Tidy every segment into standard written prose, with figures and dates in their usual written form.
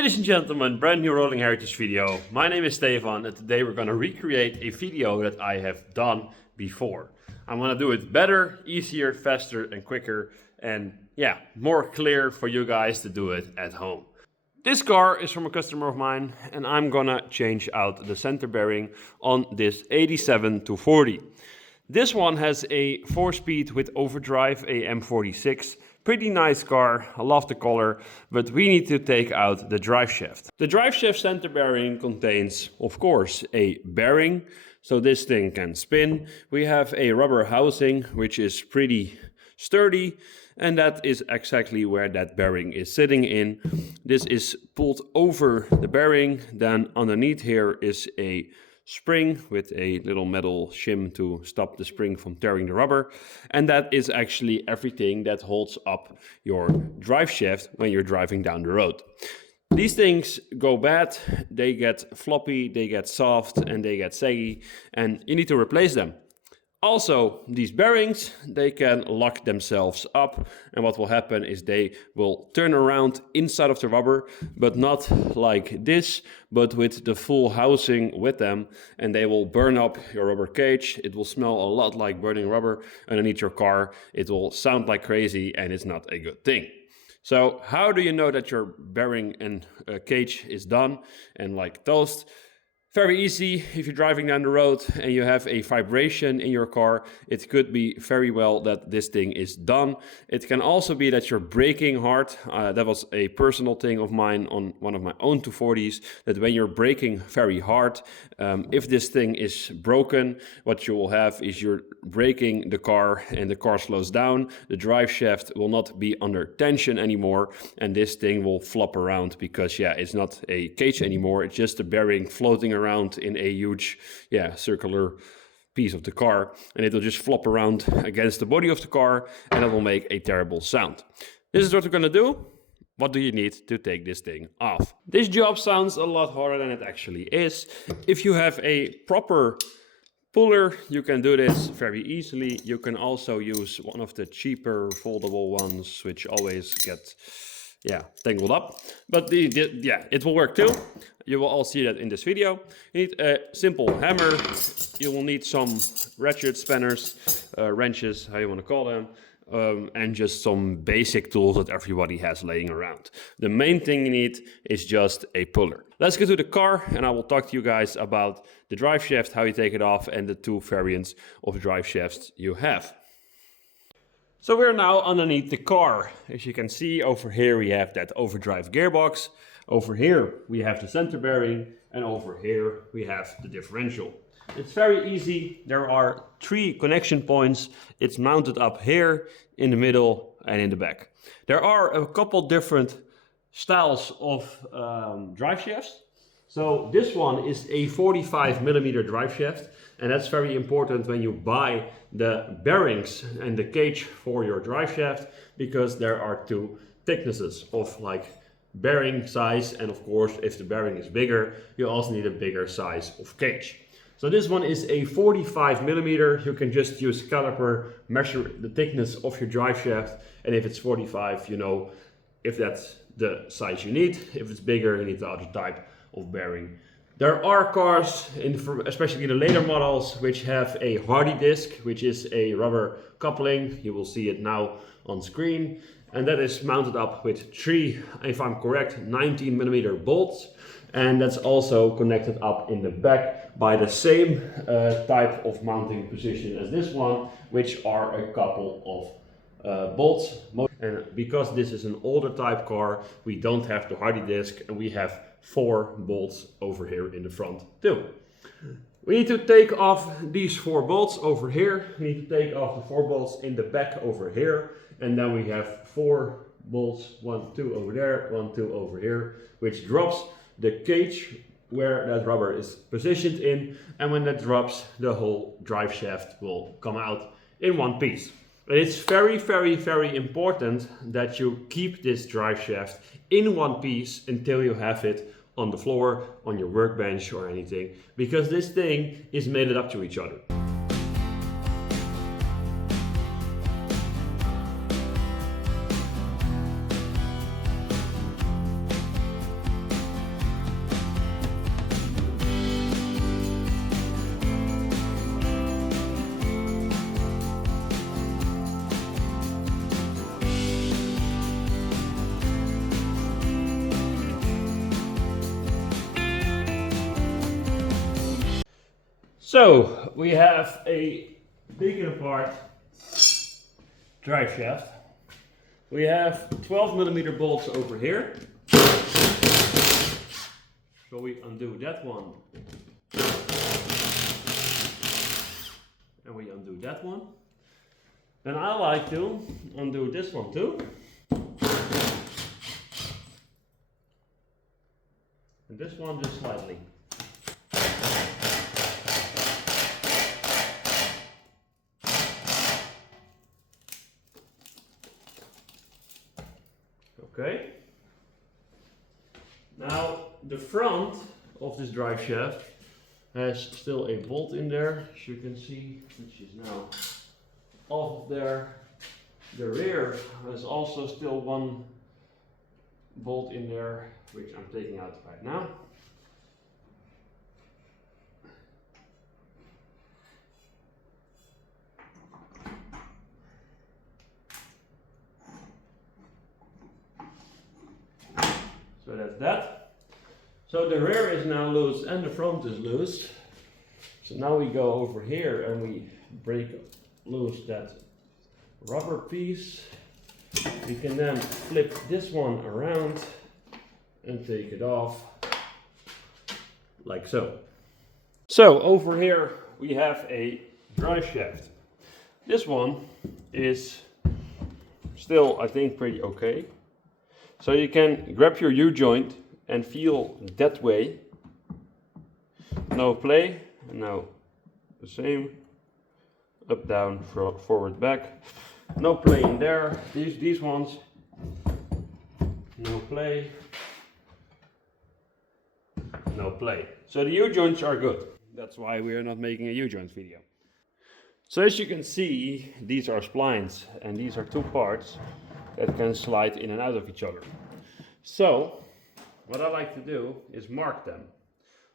Ladies and gentlemen, brand new rolling heritage video. My name is Stefan and today we're gonna recreate a video that I have done before. I'm gonna do it better, easier, faster and quicker and yeah, more clear for you guys to do it at home. This car is from a customer of mine and I'm gonna change out the center bearing on this 87-40. This one has a 4-speed with overdrive, a M46. Pretty nice car, I love the color, but we need to take out the drive shaft. The drive shaft center bearing contains, of course, a bearing, so this thing can spin. We have a rubber housing, which is pretty sturdy, and that is exactly where that bearing is sitting in. This is pulled over the bearing, then underneath here is a spring with a little metal shim to stop the spring from tearing the rubber, and that is actually everything that holds up your drive shaft when you're driving down the road. These things go bad, they get floppy, they get soft and they get saggy, and you need to replace them. Also, these bearings, they can lock themselves up, and what will happen is they will turn around inside of the rubber, but not like this, but with the full housing with them, and they will burn up your rubber cage. It will smell a lot like burning rubber underneath your car. It will sound like crazy, and it's not a good thing. So how do you know that your bearing and cage is done and like toast? Very easy. If you're driving down the road and you have a vibration in your car, it could be very well that this thing is done. It can also be that you're braking hard. That was a personal thing of mine on one of my own 240s, that when you're braking very hard, if this thing is broken, what you will have is you're braking the car and the car slows down. The drive shaft will not be under tension anymore, and this thing will flop around because, yeah, it's not a cage anymore. It's just a bearing floating around in a huge, circular piece of the car, and it will just flop around against the body of the car, and it will make a terrible sound. This is what we're gonna do. What do you need to take this thing off? This job sounds a lot harder than it actually is. If you have a proper puller, you can do this very easily. You can also use one of the cheaper foldable ones, which always get tangled up. But it will work too. You will all see that in this video. You need a simple hammer. You will need some ratchet spanners, wrenches, how you want to call them. And just some basic tools that everybody has laying around. The main thing you need is just a puller. Let's get to the car and I will talk to you guys about the drive shaft, how you take it off, and the two variants of drive shafts you have. So we're now underneath the car. As you can see, over here we have that overdrive gearbox. Over here we have the center bearing, and over here we have the differential. It's very easy. There are 3 connection points. It's mounted up here, in the middle, and in the back. There are a couple different styles of drive shafts. So this one is a 45mm drive shaft, and that's very important when you buy the bearings and the cage for your drive shaft, because there are 2 thicknesses of like bearing size, and of course if the bearing is bigger, you also need a bigger size of cage. So this one is a 45mm. You can just use caliper, measure the thickness of your drive shaft, and if it's 45, you know if that's the size you need. If it's bigger, you need the other type of bearing. There are cars, especially in the later models, which have a hardy disc, which is a rubber coupling. You will see it now on screen, and that is mounted up with 3, if I'm correct, 19mm bolts. And that's also connected up in the back by the same type of mounting position as this one, which are a couple of bolts. And because this is an older type car, we don't have the hardy disc, and we have 4 bolts over here in the front too. We need to take off these 4 bolts over here. We need to take off the 4 bolts in the back over here, and then we have 4 bolts, 1, 2 over there, 1, 2 over here, which drops the cage where that rubber is positioned in, and when that drops, the whole drive shaft will come out in one piece. And it's very, very, very important that you keep this drive shaft in one piece until you have it on the floor, on your workbench or anything, because this thing is mated up to each other. So we have a big and apart drive shaft. We have 12mm bolts over here. So we undo that one. And we undo that one. Then I like to undo this one too. And this one just slightly. Okay. Now the front of this drive shaft has still a bolt in there, as you can see, which is now off there. The rear has also still one bolt in there, which I'm taking out right now. So that's that. So the rear is now loose and the front is loose. So now we go over here and we break loose that rubber piece. We can then flip this one around and take it off like so. So over here we have a drive shaft. This one is still, I think, pretty okay. So you can grab your U-joint and feel that way. No play, and now the same. Up, down, forward, back. No play in there. These ones, no play. No play. So the U-joints are good. That's why we are not making a U-joint video. So as you can see, these are splines, and these are two parts that can slide in and out of each other. So what I like to do is mark them.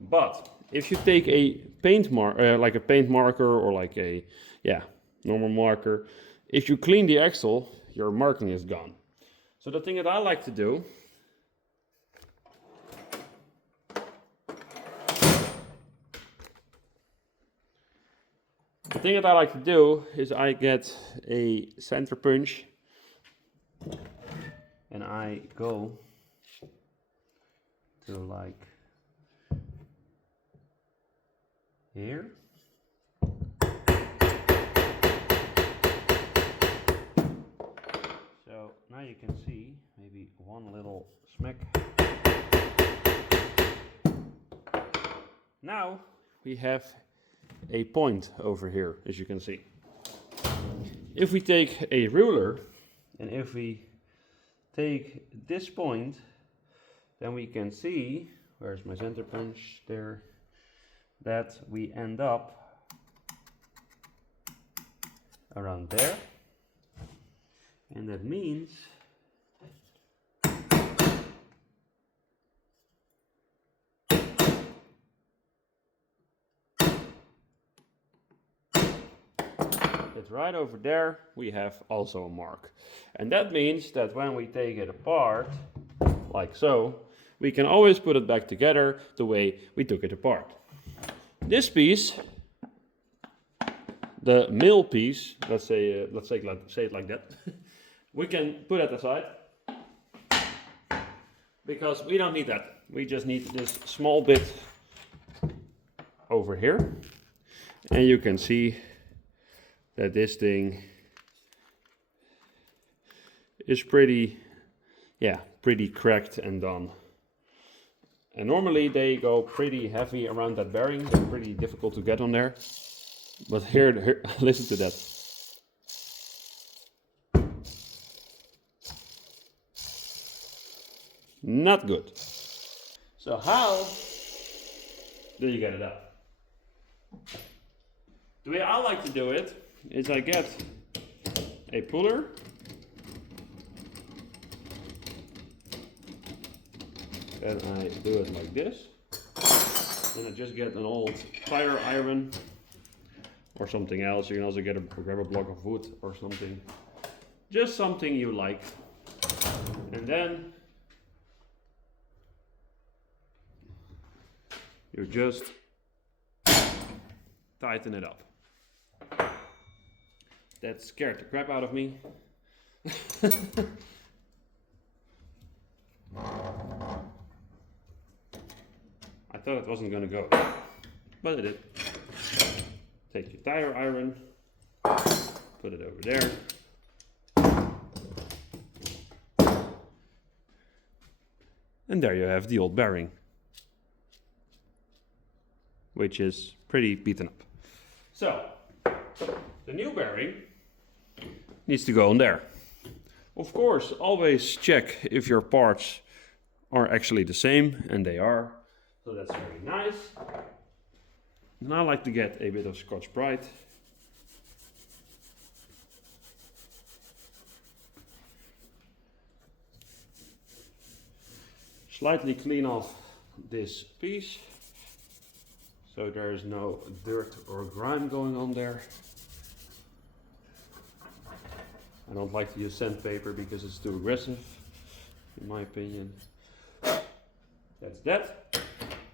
But if you take a paint like a paint marker or like a normal marker, if you clean the axle, your marking is gone. So the thing that I like to do is I get a center punch and I go to like here. So now you can see maybe one little smack. Now we have a point over here, as you can see. If we take a ruler and if we take this point, then we can see, where's my center punch there, that we end up around there. And that means that right over there we have also a mark. And that means that when we take it apart, like so, we can always put it back together the way we took it apart. This piece, the middle piece, let's say it like that, we can put it aside because we don't need that. We just need this small bit over here, and you can see that this thing is pretty cracked and done. And normally they go pretty heavy around that bearing. They're pretty difficult to get on there. But here listen to that. Not good. So how do you get it up? The way I like to do it is I get a puller. And I do it like this. And I just get an old tire iron or something else. You can also grab a block of wood or something. Just something you like. And then you just tighten it up. That scared the crap out of me. I thought it wasn't gonna go, but it did. Take your tire iron, put it over there. And there you have the old bearing, which is pretty beaten up. So, the new bearing needs to go on there. Of course, always check if your parts are actually the same, and they are. So that's very nice. And I like to get a bit of Scotch-Brite. Slightly clean off this piece, so there is no dirt or grime going on there. I don't like to use sandpaper because it's too aggressive, in my opinion. That's that.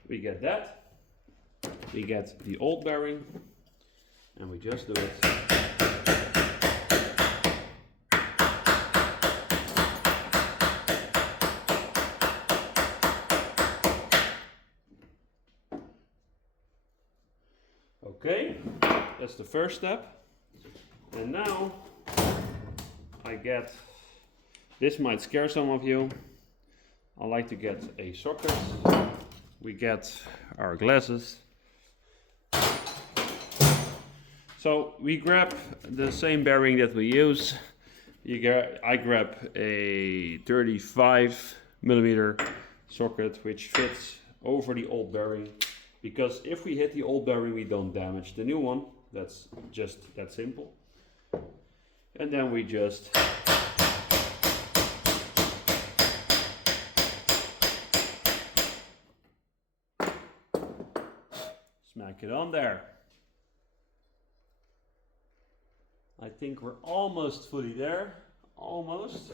We get that. We get the old bearing, and we just do it. Okay, that's the first step. And now I get, this might scare some of you, I like to get a socket. We get our glasses. So we grab the same bearing that we use. I grab a 35mm socket which fits over the old bearing, because if we hit the old bearing we don't damage the new one. That's just that simple. And then we just smack it on there. I think we're almost fully there. Almost.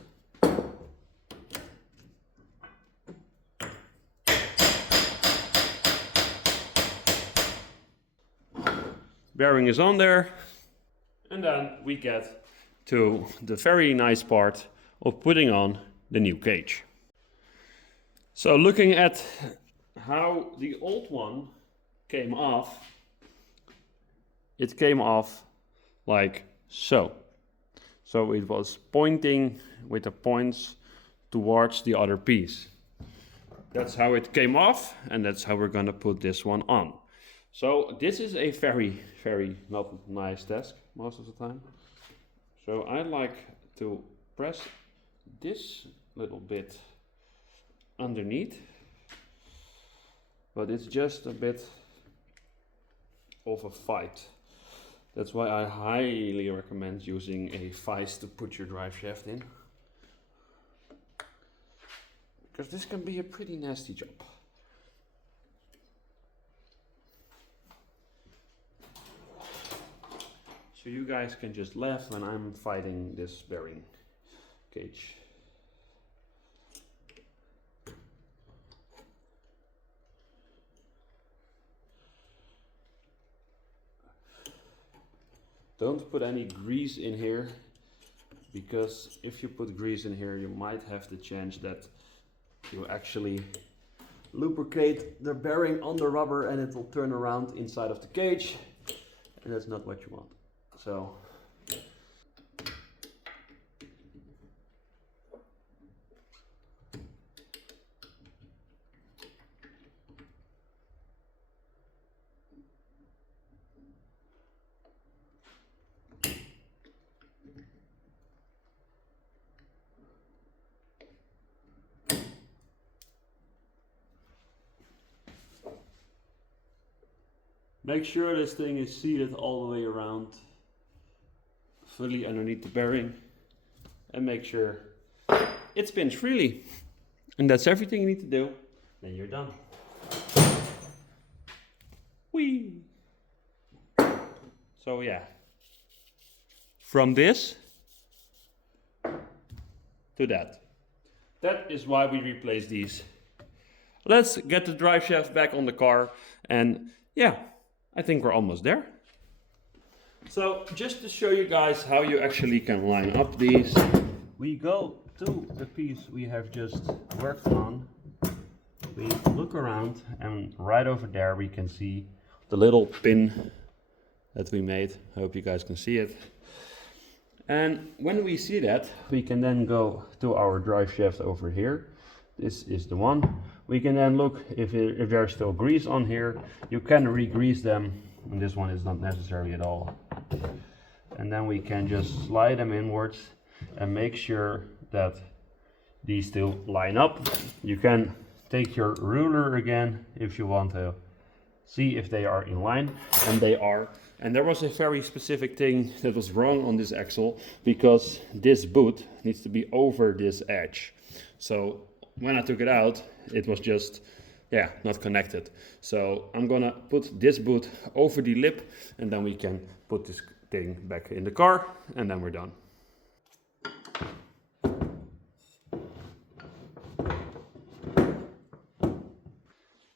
Bearing is on there. And then we get to the very nice part of putting on the new cage. So looking at how the old one came off, it came off like so. So it was pointing with the points towards the other piece. That's how it came off, and that's how we're gonna put this one on. So this is a very, very not nice desk most of the time. So I like to press this little bit underneath, but it's just a bit of a fight. That's why I highly recommend using a vise to put your drive shaft in, because this can be a pretty nasty job. So you guys can just laugh when I'm fighting this bearing cage. Don't put any grease in here, because if you put grease in here you might have the chance that you actually lubricate the bearing on the rubber and it will turn around inside of the cage, and that's not what you want. So make sure this thing is seated all the way around, fully underneath the bearing, and make sure it spins freely. And that's everything you need to do. Then you're done. Whee! So yeah, from this to that. That is why we replaced these. Let's get the drive shaft back on the car, and yeah, I think we're almost there. So just to show you guys how you actually can line up these, we go to the piece we have just worked on. We look around and right over there we can see the little pin that we made. I hope you guys can see it. And when we see that, we can then go to our drive shaft over here. This is the one. We can then look if there's still grease on here. You can re-grease them, and this one is not necessary at all. And then we can just slide them inwards and make sure that these still line up. You can take your ruler again if you want to see if they are in line, and they are. And there was a very specific thing that was wrong on this axle, because this boot needs to be over this edge. So when I took it out, it was just, yeah, not connected. So I'm gonna put this boot over the lip, and then we can put this thing back in the car, and then we're done.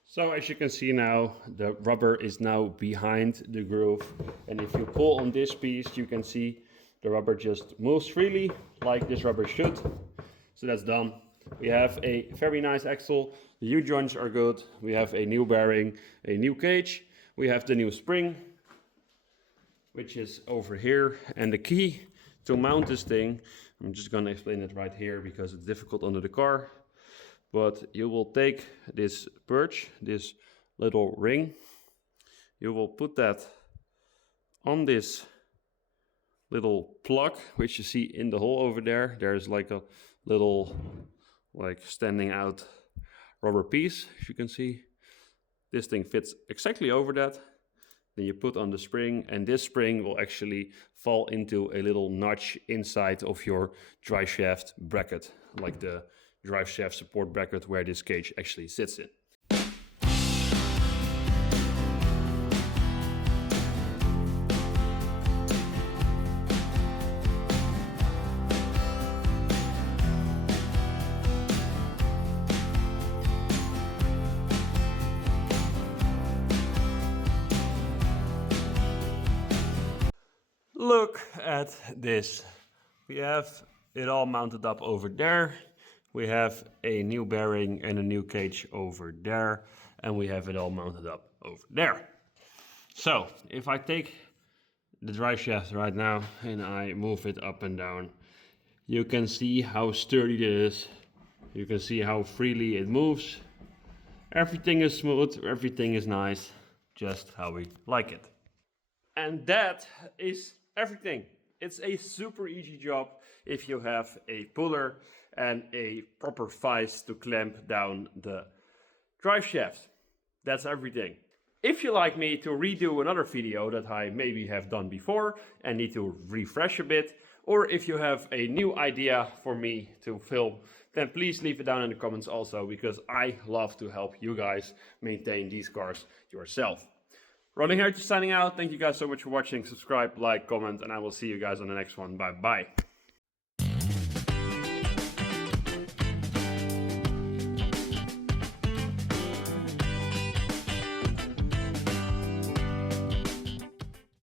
So as you can see now, the rubber is now behind the groove, and if you pull on this piece, you can see the rubber just moves freely like this rubber should. So that's done. We have a very nice axle, the U-joints are good, we have a new bearing, a new cage, we have the new spring, which is over here, and the key to mount this thing, I'm just gonna explain it right here because it's difficult under the car. But you will take this perch, this little ring, you will put that on this little plug, which you see in the hole over there. There's like a little, like standing out rubber piece, if you can see. This thing fits exactly over that. Then you put on the spring, and this spring will actually fall into a little notch inside of your drive shaft bracket, like the drive shaft support bracket where this cage actually sits in. Look at this. We have it all mounted up over there. We have a new bearing and a new cage over there, and we have it all mounted up over there. So if I take the drive shaft right now and I move it up and down, you can see how sturdy it is. You can see how freely it moves. Everything is smooth, everything is nice, just how we like it. And that is everything. It's a super easy job if you have a puller and a proper vise to clamp down the drive shaft. That's everything. If you like me to redo another video that I maybe have done before and need to refresh a bit, or if you have a new idea for me to film, then please leave it down in the comments also, because I love to help you guys maintain these cars yourself. Rolling Heritage signing out. Thank you guys so much for watching. Subscribe, like, comment, and I will see you guys on the next one. Bye bye.